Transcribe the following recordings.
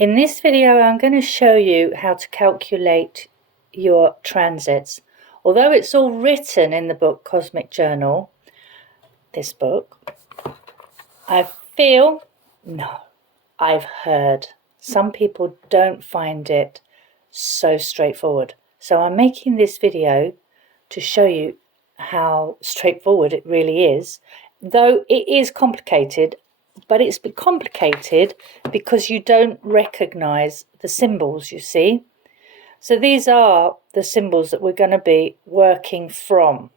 In this video, I'm going to show you how to calculate your transits. Although it's all written in the book Cosmic Journal, this book, I've heard some people don't find it so straightforward. So I'm making this video to show you how straightforward it really is, though it is complicated. But it's complicated because you don't recognize the symbols, you see. So these are the symbols that we're going to be working from.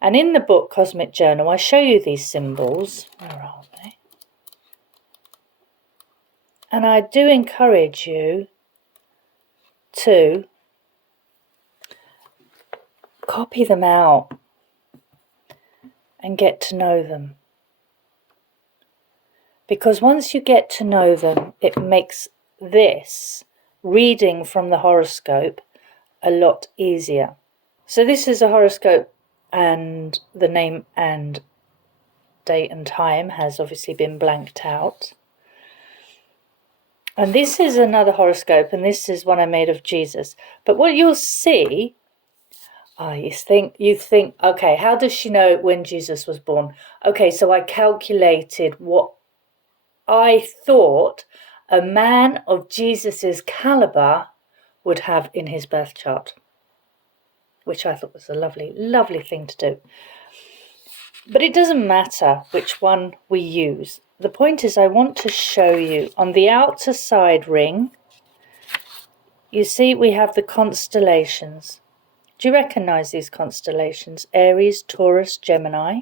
And in the book Cosmic Journal, I show you these symbols. Where are they? And I do encourage you to copy them out and get to know them. Because once you get to know them, it makes this reading from the horoscope a lot easier. So this is a horoscope, and the name and date and time has obviously been blanked out. And this is another horoscope, and this is one I made of Jesus. But what you'll see, you think, okay, how does she know when Jesus was born? Okay, so I calculated what I thought a man of Jesus's caliber would have in his birth chart, which I thought was a lovely, lovely thing to do. But it doesn't matter which one we use. The point is I want to show you on the outer side ring, you see we have the constellations. Do you recognize these constellations? Aries, Taurus, Gemini,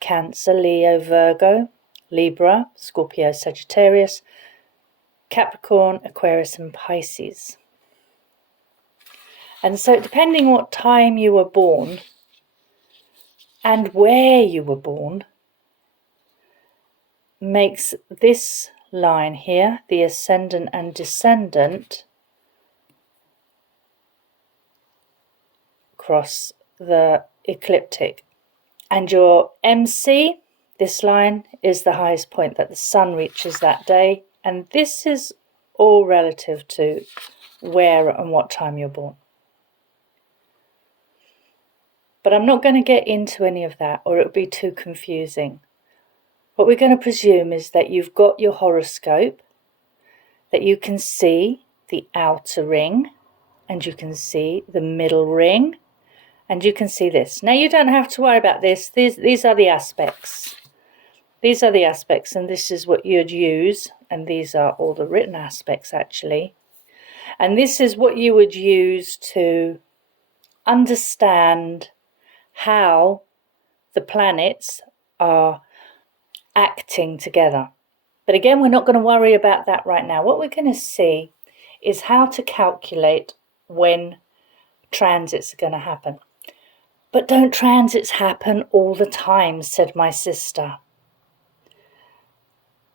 Cancer, Leo, Virgo, Libra, Scorpio, Sagittarius, Capricorn, Aquarius and Pisces. And so depending what time you were born and where you were born makes this line here, the ascendant and descendant, cross the ecliptic. And your MC, this line, is the highest point that the sun reaches that day. And this is all relative to where and what time you're born. But I'm not going to get into any of that, or it would be too confusing. What we're going to presume is that you've got your horoscope, that you can see the outer ring, and you can see the middle ring, and you can see this. Now, you don't have to worry about this. These are the aspects. These are the aspects, and this is what you'd use, and these are all the written aspects, actually. And this is what you would use to understand how the planets are acting together. But again, we're not going to worry about that right now. What we're going to see is how to calculate when transits are going to happen. But don't transits happen all the time, said my sister.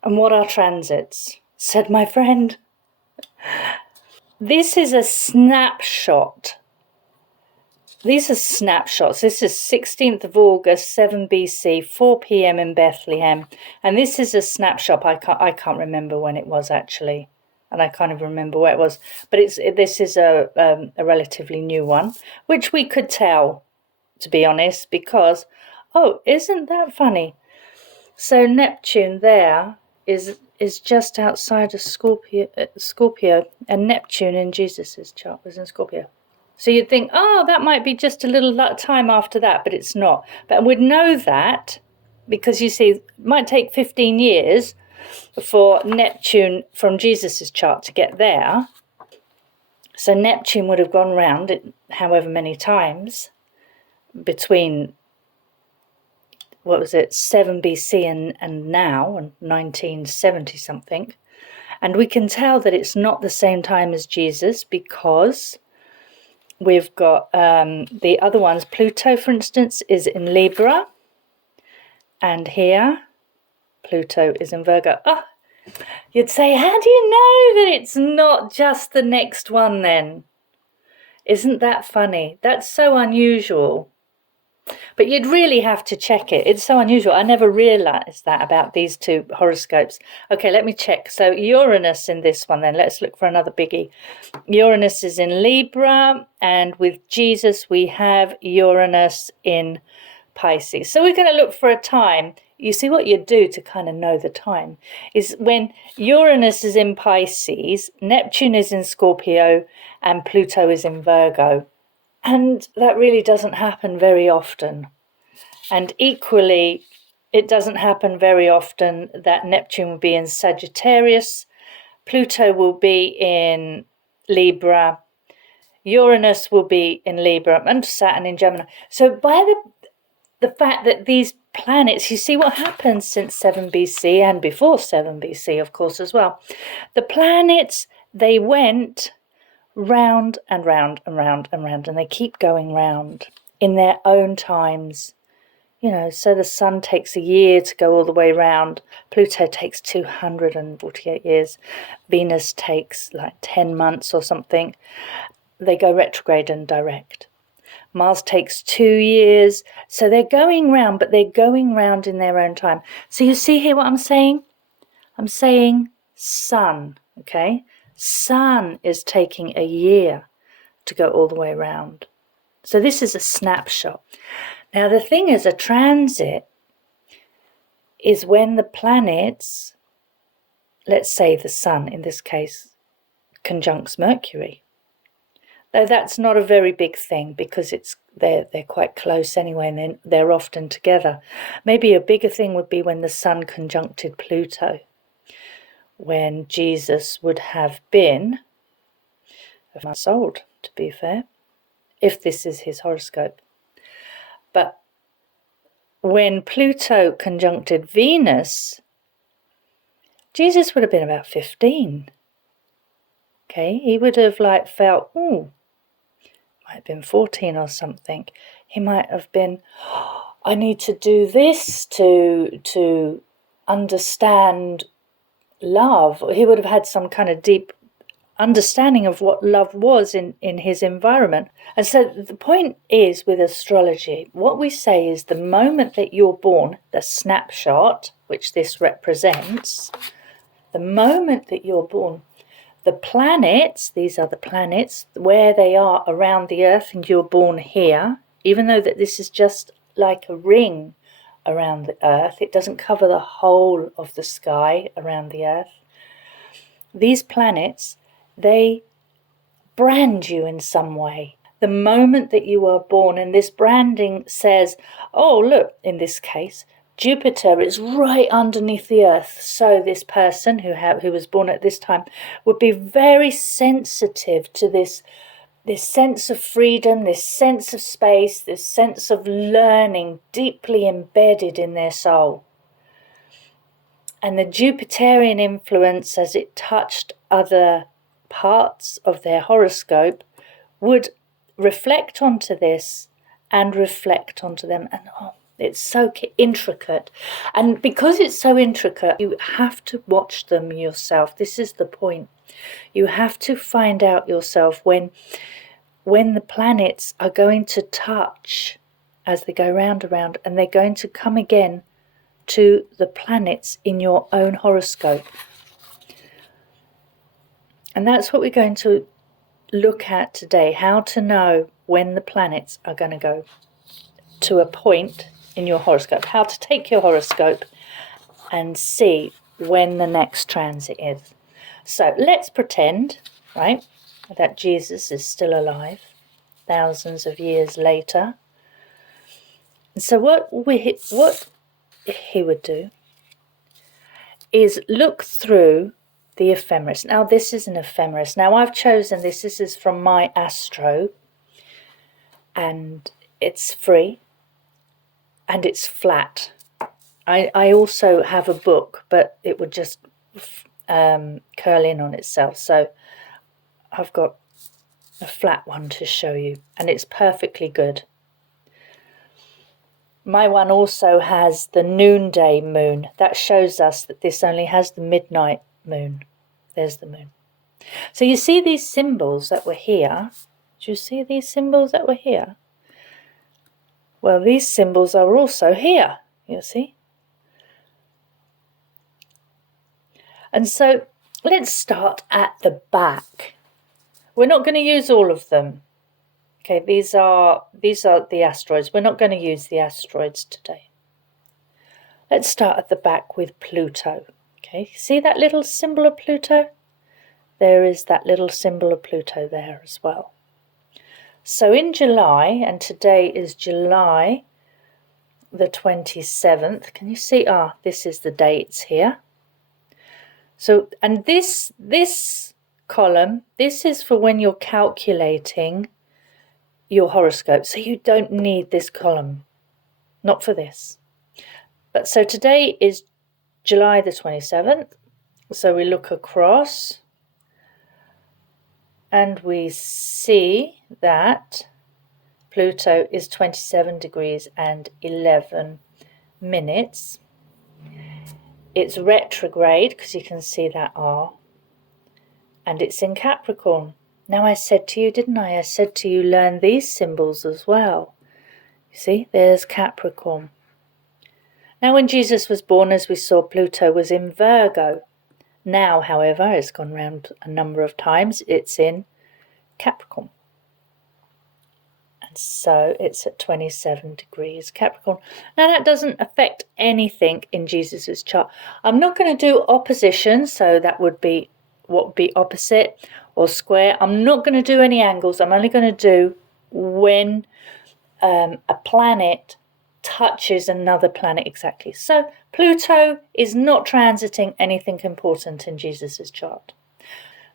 And what are transits? Said my friend. This is a snapshot. These are snapshots. This is 16th of August, 7 BC, 4 p.m. in Bethlehem. And this is a snapshot. I can't remember when it was actually. And I can't even remember where it was. But this is a relatively new one, which we could tell, to be honest, because, oh, isn't that funny? So Neptune there is just outside of Scorpio, and Neptune in Jesus's chart was in Scorpio. So you'd think, oh, that might be just a little time after that, but it's not. But we'd know that because, you see, it might take 15 years for Neptune from Jesus's chart to get there. So Neptune would have gone round it however many times between, 7 BC and now, and 1970 something. And we can tell that it's not the same time as Jesus because we've got the other ones. Pluto, for instance, is in Libra. And here, Pluto is in Virgo. Oh, you'd say, how do you know that it's not just the next one then? Isn't that funny? That's so unusual. But you'd really have to check it. It's so unusual. I never realised that about these two horoscopes. Okay, let me check. So Uranus in this one then. Let's look for another biggie. Uranus is in Libra, and with Jesus we have Uranus in Pisces. So we're going to look for a time. You see, what you do to kind of know the time is when Uranus is in Pisces, Neptune is in Scorpio, and Pluto is in Virgo. And that really doesn't happen very often. And equally, it doesn't happen very often that Neptune will be in Sagittarius, Pluto will be in Libra, Uranus will be in Libra, and Saturn in Gemini. So by the fact that these planets, you see what happens since 7 BC and before 7 BC, of course, as well. The planets, they went round and round and round and round, and they keep going round in their own times. You know, so the sun takes a year to go all the way round. Pluto takes 248 years. Venus takes like 10 months or something. They go retrograde and direct. Mars takes 2 years. So they're going round, but they're going round in their own time. So you see here what I'm saying? I'm saying sun, okay? Sun is taking a year to go all the way around. So this is a snapshot. Now the thing is, a transit is when the planets, let's say the sun in this case, conjuncts Mercury. Though that's not a very big thing because they're quite close anyway, and they're often together. Maybe a bigger thing would be when the sun conjuncted Pluto, when Jesus would have been a month old, to be fair, if this is his horoscope. But when Pluto conjuncted Venus, Jesus would have been about 15. Okay, he would have like felt, might have been 14 or something. He might have been, I need to do this to understand love. He would have had some kind of deep understanding of what love was in his environment. And so the point is, with astrology, what we say is the moment that you're born, the snapshot, which this represents, the moment that you're born, the planets, these are the planets, where they are around the earth, and you're born here, even though that this is just like a ring around the earth, it doesn't cover the whole of the sky around the earth. These planets, they brand you in some way. The moment that you are born, and this branding says, oh, look, in this case, Jupiter is right underneath the earth. So this person who was born at this time would be very sensitive to this sense of freedom, this sense of space, this sense of learning deeply embedded in their soul. And the Jupiterian influence, as it touched other parts of their horoscope, would reflect onto this and reflect onto them. And it's so intricate. And because it's so intricate, you have to watch them yourself. This is the point. You have to find out yourself when the planets are going to touch as they go round and round, and they're going to come again to the planets in your own horoscope. And that's what we're going to look at today, how to know when the planets are going to go to a point in your horoscope, how to take your horoscope and see when the next transit is. So let's pretend, right, that Jesus is still alive thousands of years later. And so what he would do is look through the ephemeris. Now this is an ephemeris. Now I've chosen this. This is from my Astro, and it's free and it's flat. I also have a book, but it would just curl in on itself. So I've got a flat one to show you, and it's perfectly good. My one also has the noonday moon. That shows us that this only has the midnight moon. There's the moon. So you see these symbols that were here. Do you see these symbols that were here? Well, these symbols are also here, you see. And so let's start at the back. We're not going to use all of them. Okay, these are the asteroids. We're not going to use the asteroids today. Let's start at the back with Pluto. Okay, see that little symbol of Pluto? There is that little symbol of Pluto there as well. So in July, and today is July the 27th. Can you see? This is the dates here. So, and this column, this is for when you're calculating your horoscope. So you don't need this column, not for this. But so today is July the 27th. So we look across and we see that Pluto is 27 degrees and 11 minutes. It's retrograde, because you can see that R, and it's in Capricorn. Now I said to you, didn't I? I said to you, learn these symbols as well. You see, there's Capricorn. Now when Jesus was born, as we saw, Pluto was in Virgo. Now, however, it's gone round a number of times, it's in Capricorn. And so it's at 27 degrees Capricorn. Now that doesn't affect anything in Jesus's chart. I'm not going to do opposition, so that would be what would be opposite or square. I'm not going to do any angles. I'm only going to do when a planet touches another planet exactly. So Pluto is not transiting anything important in Jesus's chart.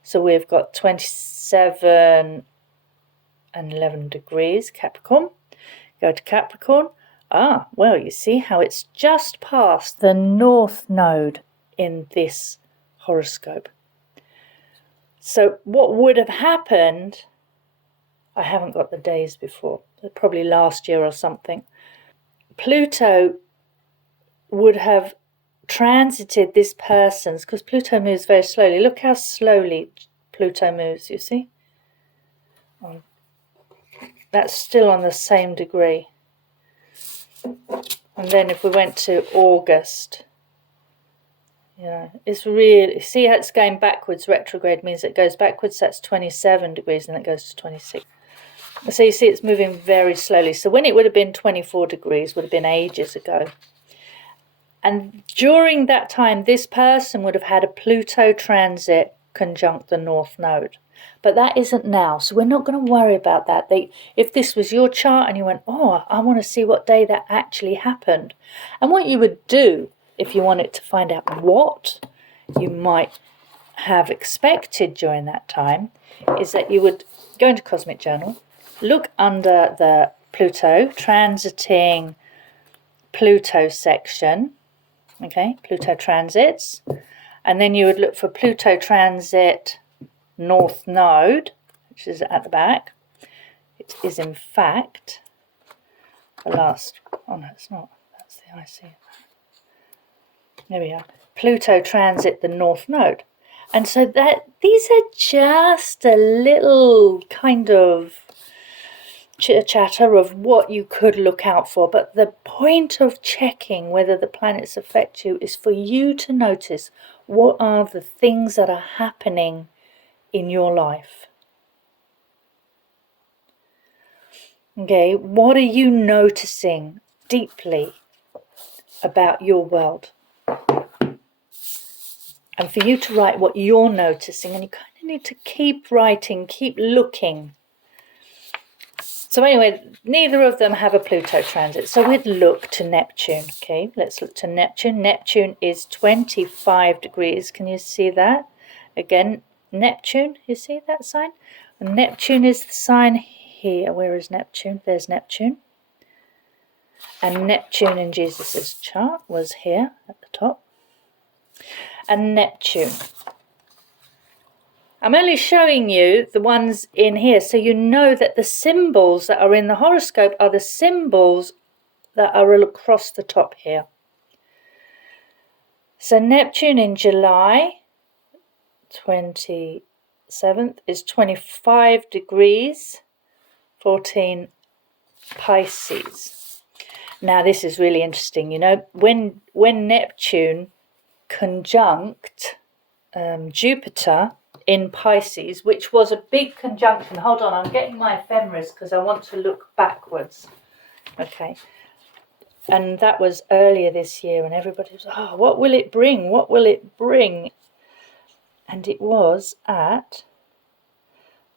So we've got 27 and 11 degrees Capricorn. Go to Capricorn. Well, you see how it's just past the North Node in this horoscope. So what would have happened, I haven't got the days before, probably last year or something, Pluto would have transited this person's, because Pluto moves very slowly. Look how slowly Pluto moves, you see? That's still on the same degree. And then if we went to August, it's really, see how it's going backwards. Retrograde means it goes backwards. That's 27 degrees and it goes to 26. So you see it's moving very slowly. So when it would have been 24 degrees would have been ages ago. And during that time, this person would have had a Pluto transit conjunct the North Node. But that isn't now, so we're not going to worry about that. If this was your chart and you went, I want to see what day that actually happened. And what you would do if you wanted to find out what you might have expected during that time is that you would go into Cosmic Journal, look under the Pluto, transiting Pluto section, okay, Pluto transits, and then you would look for Pluto transit North Node, which is at the back. It is in fact the last, no it's not, that's the IC. There we are. Pluto transit the North Node. And so that these are just a little kind of chitter-chatter of what you could look out for. But the point of checking whether the planets affect you is for you to notice what are the things that are happening in your life. Okay, what are you noticing deeply about your world? And for you to write what you're noticing, and you kind of need to keep writing, keep looking. So anyway, neither of them have a Pluto transit. So we'd look to Neptune. Okay, let's look to Neptune. Neptune is 25 degrees. Can you see that? Again, Neptune, you see that sign? And Neptune is the sign here. Where is Neptune? There's Neptune. And Neptune in Jesus's chart was here at the top. And Neptune. I'm only showing you the ones in here so you know that the symbols that are in the horoscope are the symbols that are across the top here. So Neptune in July 27th is 25 degrees, 14 Pisces. Now this is really interesting. You know, when Neptune conjunct Jupiter in Pisces, which was a big conjunction. Hold on, I'm getting my ephemeris because I want to look backwards. Okay. And that was earlier this year, and everybody was, oh, what will it bring? What will it bring? And it was at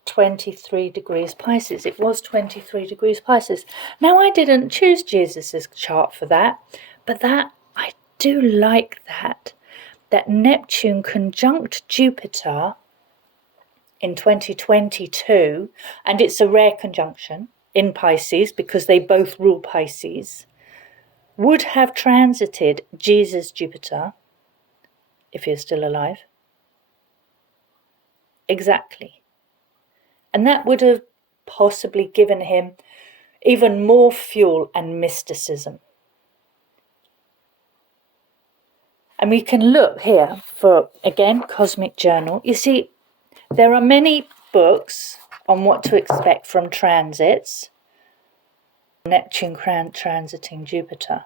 23 degrees Pisces. It was 23 degrees Pisces. Now, I didn't choose Jesus's chart for that, but that I do like that Neptune conjunct Jupiter in 2022, and it's a rare conjunction in Pisces because they both rule Pisces, would have transited Jesus Jupiter if he is still alive. Exactly. And that would have possibly given him even more fuel and mysticism. And we can look here for, again, Cosmic Journal. You see, there are many books on what to expect from transits. Neptune transiting Jupiter.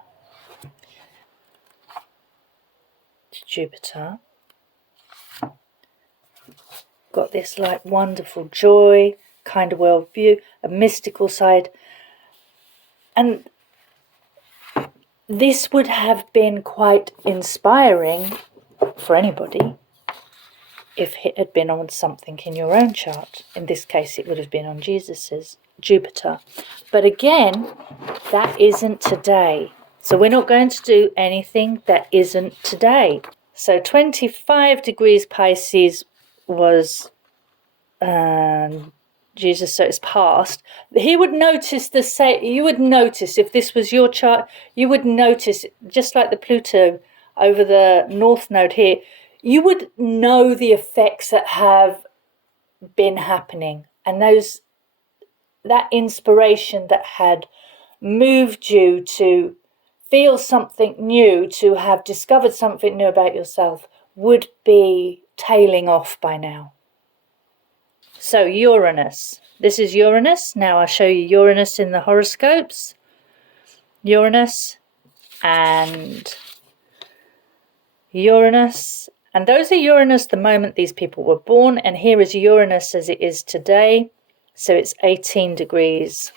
Jupiter. Got this like wonderful joy, kind of worldview, a mystical side. And this would have been quite inspiring for anybody if it had been on something in your own chart. In this case, it would have been on Jesus's Jupiter. But again, that isn't today. So we're not going to do anything that isn't today. So 25 degrees Pisces was Jesus, so it's past. He would notice you would notice if this was your chart, you would notice, just like the Pluto over the North Node here, you would know the effects that have been happening, and that inspiration that had moved you to feel something new, to have discovered something new about yourself, would be tailing off by now. So Uranus. This is Uranus. Now I'll show you Uranus in the horoscopes. Uranus and Uranus. And those are Uranus the moment these people were born. And here is Uranus as it is today. So it's 18 degrees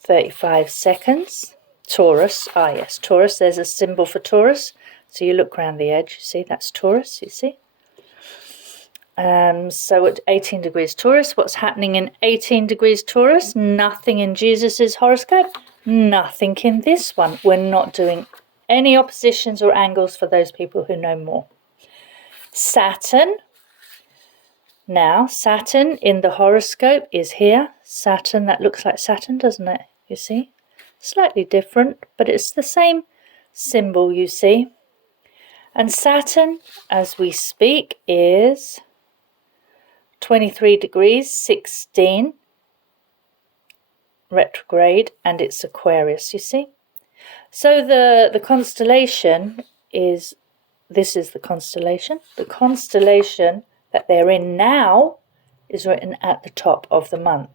35 seconds. Taurus. Ah, yes, Taurus. There's a symbol for Taurus. So you look around the edge. You see, that's Taurus, you see. So at 18 degrees Taurus, what's happening in 18 degrees Taurus? Nothing in Jesus's horoscope, nothing in this one. We're not doing any oppositions or angles for those people who know more. Saturn. Now, Saturn in the horoscope is here. Saturn, that looks like Saturn, doesn't it? You see? Slightly different, but it's the same symbol, you see. And Saturn, as we speak, is 23 degrees 16 retrograde, and it's Aquarius, you see. So the constellation is, this is the constellation. The constellation that they're in now is written at the top of the month.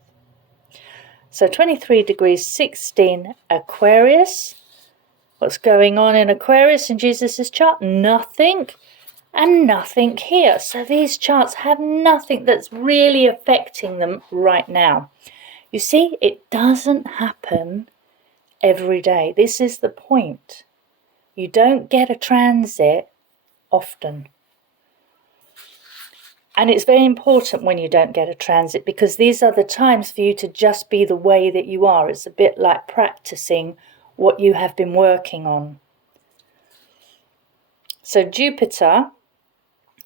So 23 degrees 16 Aquarius. What's going on in Aquarius in Jesus's chart? Nothing. And nothing here. So these charts have nothing that's really affecting them right now. You see, it doesn't happen every day. This is the point. You don't get a transit often. And it's very important when you don't get a transit, because these are the times for you to just be the way that you are. It's a bit like practicing what you have been working on. So Jupiter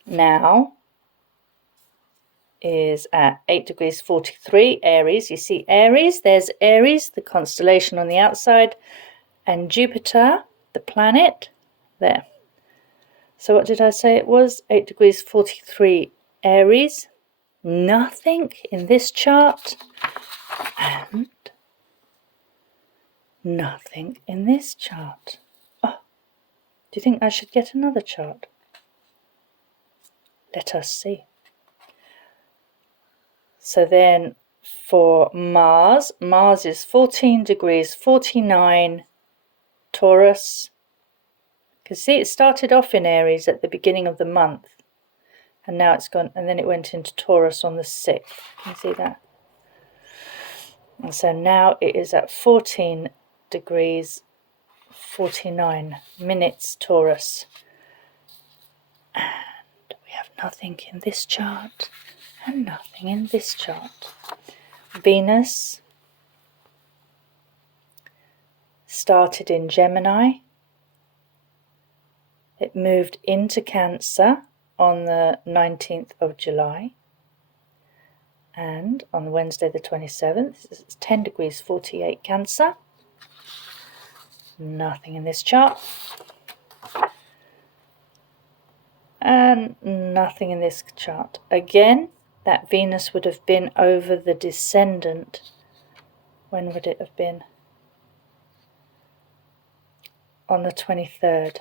now is at 8 degrees 43 Aries. You see Aries, there's Aries, the constellation on the outside, and Jupiter, the planet, there. So what did I say it was? 8 degrees 43 Aries. Nothing in this chart, and nothing in this chart. Oh, do you think I should get another chart? Let us see. So then for Mars. Mars is 14 degrees 49 Taurus. You can see it started off in Aries at the beginning of the month, and now it's gone, and then it went into Taurus on the 6th. Can you see that? And so now it is at 14 degrees 49 minutes Taurus. And we have nothing in this chart and nothing in this chart. Venus started in Gemini. It moved into Cancer on the 19th of July. And on Wednesday the 27th, it's 10 degrees 48 Cancer. Nothing in this chart. And nothing in this chart. Again, that Venus would have been over the descendant. When would it have been? On the 23rd.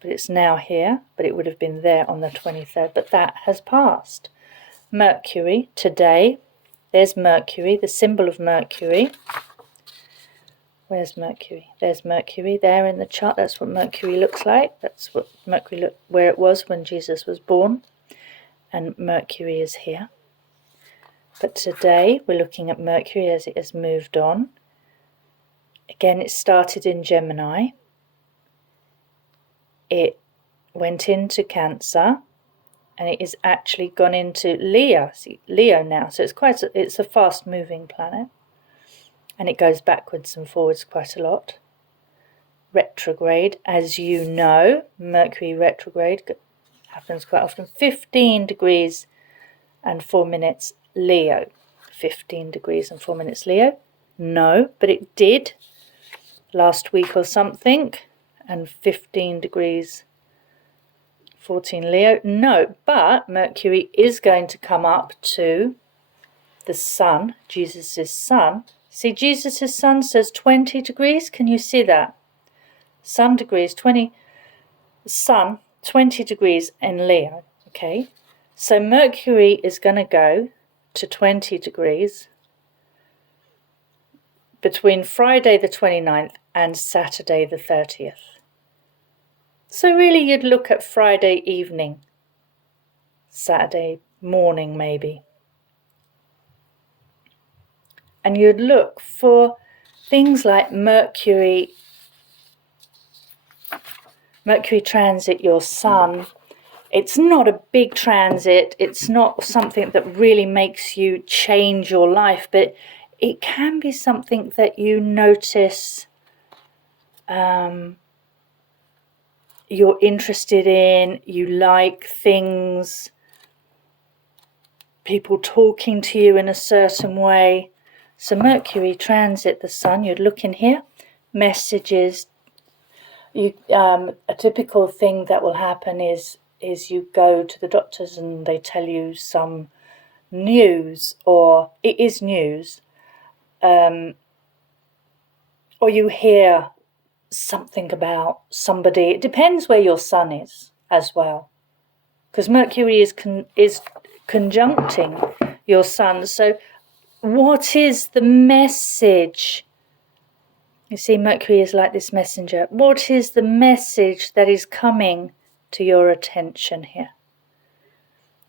But it's now here, but it would have been there on the 23rd. But that has passed. Mercury, today, there's Mercury, the symbol of Mercury. Where's Mercury? There's Mercury there in the chart. That's what Mercury looks like. That's what Mercury looked where it was when Jesus was born. And Mercury is here. But today we're looking at Mercury as it has moved on. Again, it started in Gemini. It went into Cancer. And it is actually gone into Leo. See, Leo now. So it's a fast moving planet. And it goes backwards and forwards quite a lot. Retrograde, as you know, Mercury retrograde happens quite often. 15 degrees and 4 minutes Leo. 15 degrees and 4 minutes Leo. No, but it did last week or something. And 15 degrees 14 Leo. No, but Mercury is going to come up to the Sun, Jesus' Sun. See, Jesus' Sun says 20 degrees. Can you see that? Sun degrees, 20. Sun, 20 degrees in Leo. Okay. So Mercury is going to go to 20 degrees between Friday the 29th and Saturday the 30th. So really you'd look at Friday evening, Saturday morning maybe. And you'd look for things like Mercury transit your Sun. It's not a big transit. It's not something that really makes you change your life, but it can be something that you notice you're interested in, you like things, people talking to you in a certain way. So Mercury transit the Sun, you'd look in here, messages. A typical thing that will happen is you go to the doctors and they tell you some news, or it is news, or you hear something about somebody. It depends where your Sun is as well, because Mercury is conjuncting your Sun. So what is the message? You see, Mercury is like this messenger. What is the message that is coming to your attention here?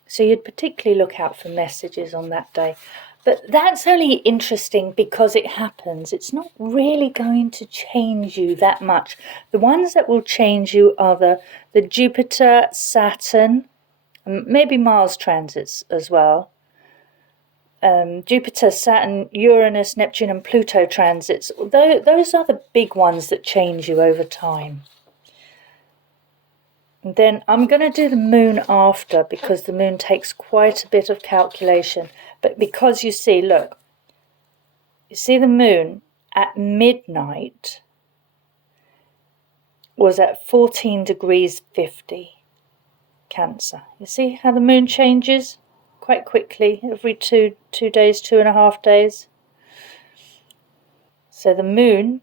So you'd particularly look out for messages on that day. But that's only interesting because it happens. It's not really going to change you that much. The ones that will change you are the Jupiter, Saturn, and maybe Mars transits as well. Jupiter, Saturn, Uranus, Neptune and Pluto transits. Those are the big ones that change you over time. And then I'm going to do the moon after, because the moon takes quite a bit of calculation. But because you see, look, you see the moon at midnight was at 14 degrees 50 Cancer. You see how the moon changes quite quickly every two days, 2.5 days. So the moon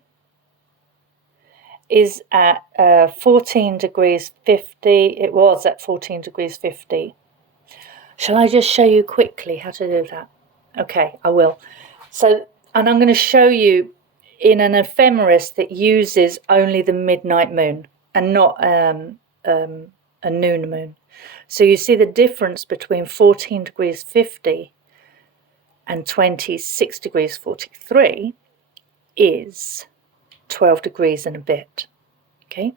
is at 14 degrees 50. It was at 14 degrees 50. Shall I just show you quickly how to do that? Okay, I will. So, and I'm going to show you in an ephemeris that uses only the midnight moon and not a noon moon. So you see the difference between 14 degrees 50 and 26 degrees 43 is 12 degrees and a bit. Okay?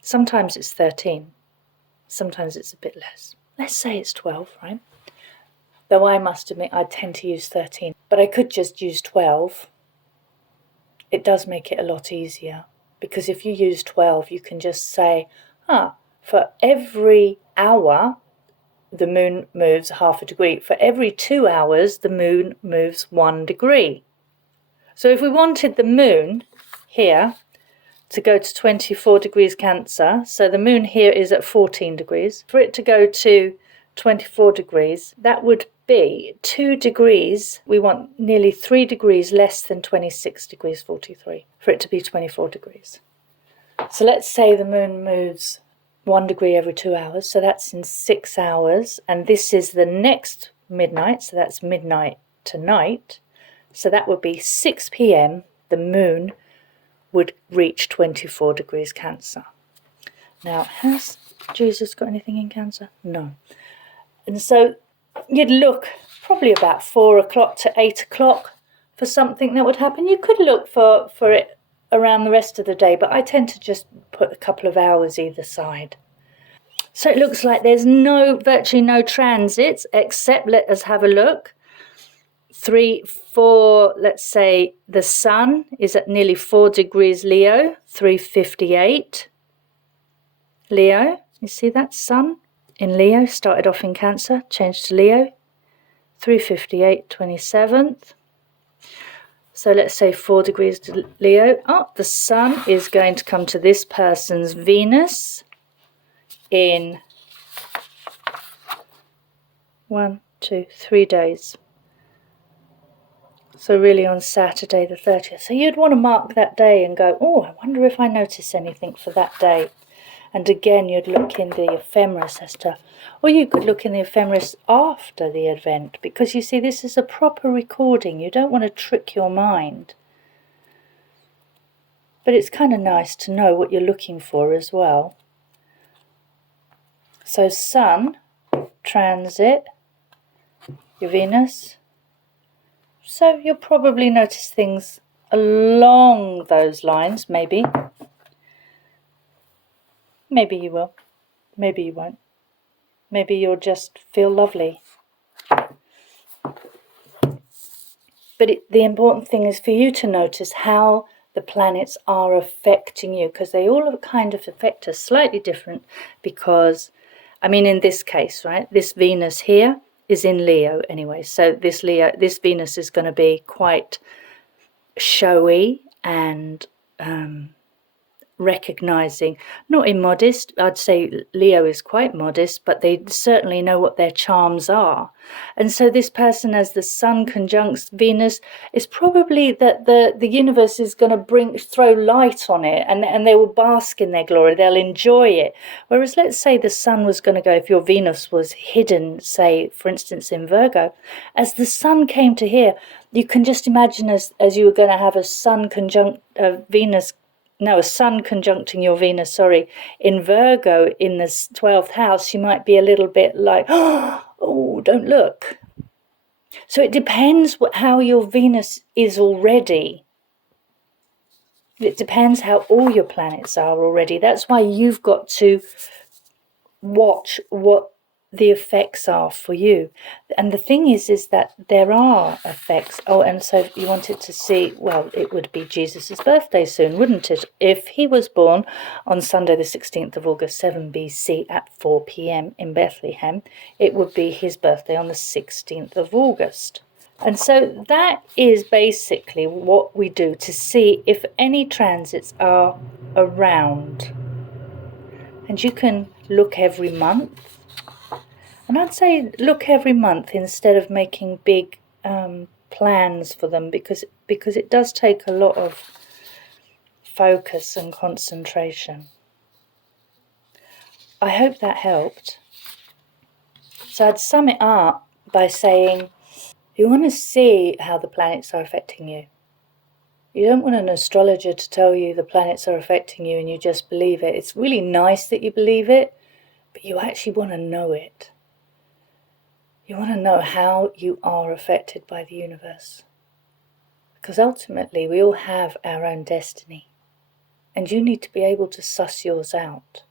Sometimes it's 13. Sometimes it's a bit less. Let's say it's 12, right? Though I must admit I tend to use 13. But I could just use 12. It does make it a lot easier. Because if you use 12, you can just say, for every hour, the moon moves half a degree. For every 2 hours, the moon moves 1 degree. So if we wanted the moon here to go to 24 degrees Cancer, so the moon here is at 14 degrees, for it to go to 24 degrees, that would be 2 degrees. We want nearly 3 degrees less than 26 degrees 43 for it to be 24 degrees. So let's say the moon moves 1 degree every 2 hours, so that's in 6 hours, and this is the next midnight, so that's midnight to night, so that would be 6 p.m. the moon would reach 24 degrees Cancer. Now, has Jesus got anything in Cancer? No. And so you'd look probably about 4 o'clock to 8 o'clock for something that would happen. You could look for it around the rest of the day, but I tend to just put a couple of hours either side. So it looks like there's virtually no transits, except, let us have a look. 3, 4, let's say the sun is at nearly 4 degrees Leo, 358. Leo, you see that sun in Leo, started off in Cancer, changed to Leo, 358, 27th. So let's say 4 degrees to Leo. The sun is going to come to this person's Venus in 1, 2, 3 days. So really on Saturday the 30th. So you'd want to mark that day and go, I wonder if I notice anything for that day. And again, you'd look in the ephemeris or you could look in the ephemeris after the event, because you see this is a proper recording. You don't want to trick your mind. But it's kind of nice to know what you're looking for as well. So Sun, transit, your Venus. So you'll probably notice things along those lines, maybe. Maybe you will. Maybe you won't. Maybe you'll just feel lovely. But the important thing is for you to notice how the planets are affecting you, because they all kind of affect us slightly different, because, I mean, in this case, right, this Venus here is in Leo anyway. So this Venus is going to be quite showy and recognizing, not immodest. I'd say Leo is quite modest, but they certainly know what their charms are. And so this person, as the sun conjuncts Venus, is probably that the universe is going to throw light on it, and they will bask in their glory. They'll enjoy it. Whereas let's say the sun was going to go, if your Venus was hidden, say for instance in Virgo, as the sun came to here, you can just imagine as you were going to have a sun conjunct a sun conjuncting your Venus, in Virgo in the 12th house, you might be a little bit like, don't look. So it depends how your Venus is already. It depends how all your planets are already. That's why you've got to watch what the effects are for you. And the thing is that there are effects. And so you wanted to see, well, it would be Jesus's birthday soon, wouldn't it? If he was born on Sunday the 16th of August 7 BC at 4 p.m. in Bethlehem, it would be his birthday on the 16th of August. And so that is basically what we do to see if any transits are around. And you can look every month. And I'd say look every month instead of making big plans for them, because it does take a lot of focus and concentration. I hope that helped. So I'd sum it up by saying You want to see how the planets are affecting you. You don't want an astrologer to tell you the planets are affecting you and you just believe it. It's really nice that you believe it, but you actually want to know it. You want to know how you are affected by the universe. Because ultimately we all have our own destiny. And you need to be able to suss yours out.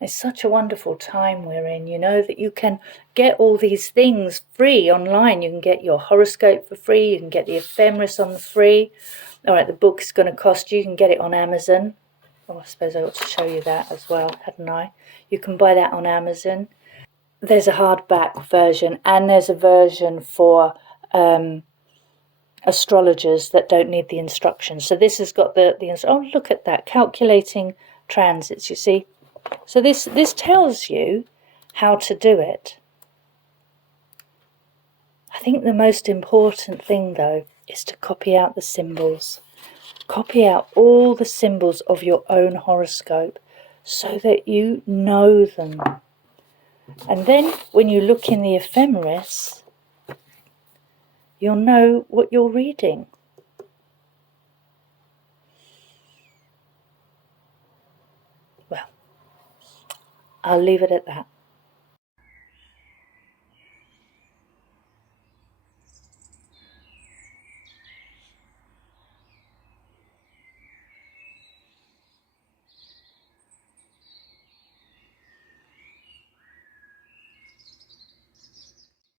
It's such a wonderful time we're in, you know, that you can get all these things free online. You can get your horoscope for free. You can get the ephemeris on the free. All right, the book's going to cost you. You can get it on Amazon. Oh, I suppose I ought to show you that as well, hadn't I? You can buy that on Amazon. There's a hardback version and there's a version for astrologers that don't need the instructions. So this has got the oh, look at that, calculating transits, you see. So this tells you how to do it. I think the most important thing, though, is to copy out the symbols. Copy out all the symbols of your own horoscope so that you know them. And then when you look in the ephemeris, you'll know what you're reading. Well, I'll leave it at that.